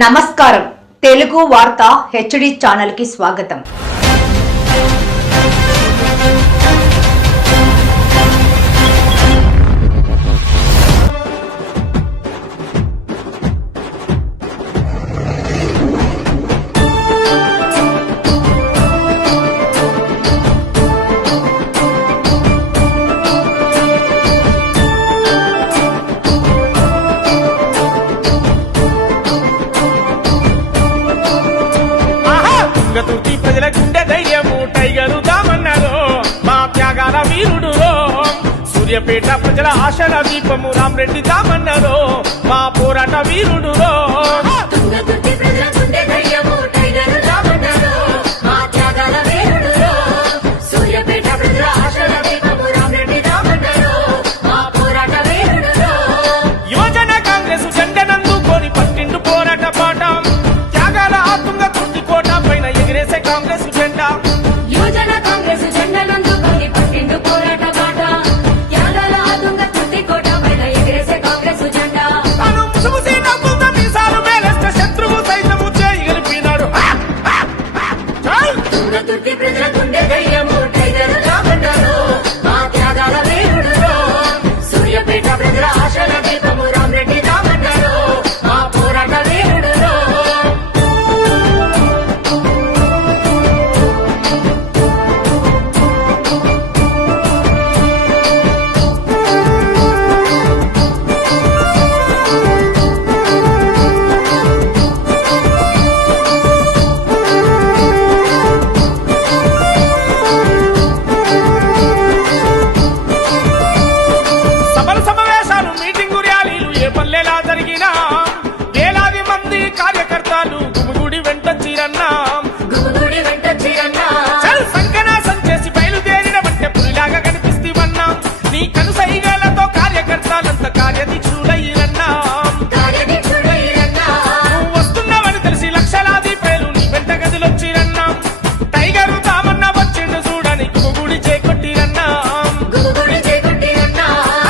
నమస్కారం. తెలుగు వార్త హెచ్డి ఛానల్కి స్వాగతం. గుండె ధైర్యము టైగరు దామన్నారు మా త్యాగాల వీరుడు సూర్యపేట ప్రజల ఆశల దీపము రామరెడ్డి దామన్నారు మా పోరాట వీరుడు తుంగతుర్తి చాల్! తుంగతుర్తి ప్రజల గుండె ధైర్యము టైగరు రామన్నారు. మా త్యాగాల ప్రజల ఆశల దీపము రామ్రెడ్డి చీరన్నా గుమిగూడి వెంట చీరన్నా. చల్ సంకనాసం చేసి బయలుదేరిన వంటే పులిలాగా కనిపిస్తీవన్నా నీ కనుసైగలతో కార్యకర్తలంత కార్యదీక్షుడైరన్నా. నువ్వు వస్తున్నావని తెలిసి లక్షలాది పేరు నీ వెంట గదిలొచ్చిరన్నా టైగరు తామన్న వచ్చిండు చూడని గుమిగూడి చేకొట్టిరన్నా.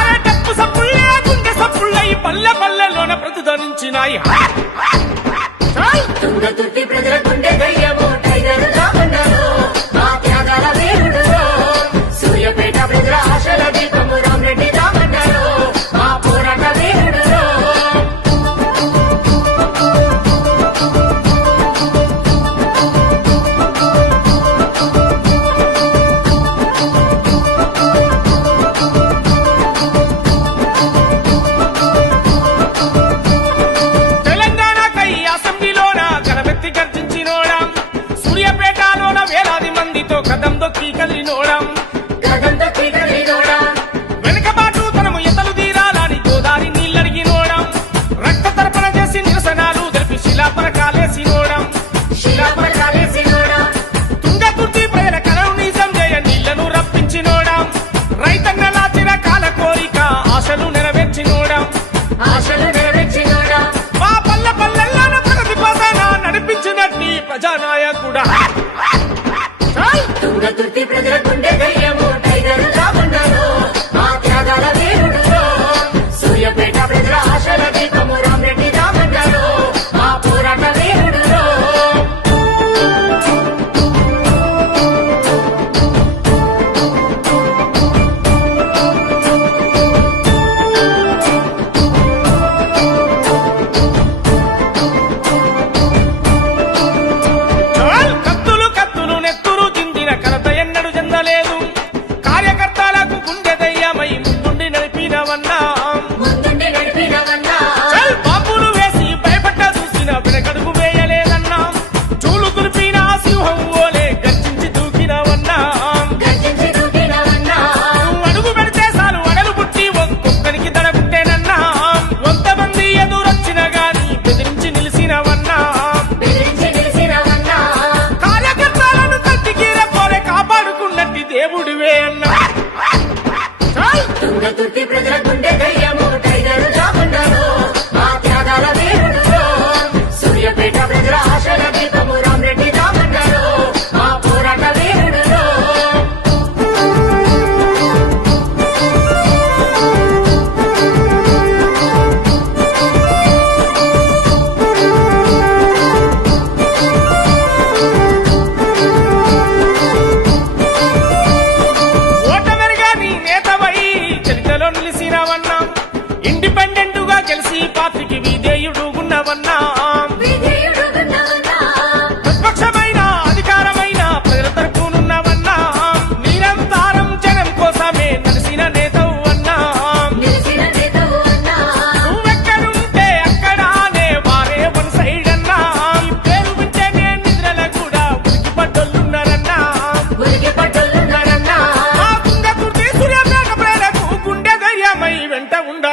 అరే డప్పు సప్పుళ్ళే గుండె సప్పుళ్ళై పల్లె పల్లెలోన ప్రతిధ్వనించినాయి చాల్ తుంగతుర్తి ప్రజల గుండె దయ్యము టైగర్ రామన్నారు. దొక్కి కదిలినోడం గగంతో చీకటిలోడా. వెనుకబాటు తనము ఎతలు తీరాలని గోదారి నీళ్ళడిగినోడం రక్త తర్పణ చేసి నిరసనాలు తెలిపి శిలాపరకాలేసినోడం శిలాపలకాలేసినోడా. తుంగతుర్తి ప్రజల కలను నిజం చేయ నీళ్ళను రప్పించినోడం రైతన్నల చిరకాల కోరిక ఆశలు నెరవేర్చినోడం ఆశలు నెరవేర్చినోడా. మా పల్లె పల్లెల్లోన ప్రగతి పదాన నడిపించినట్టి ప్రజానాయకుడా తుర్తి ప్రజల గుండె ధైర్యము టైగరు రామన్నారు. మా త్యాగాల వీరుడు సూర్యపేట ప్రజల ఆశల దీపము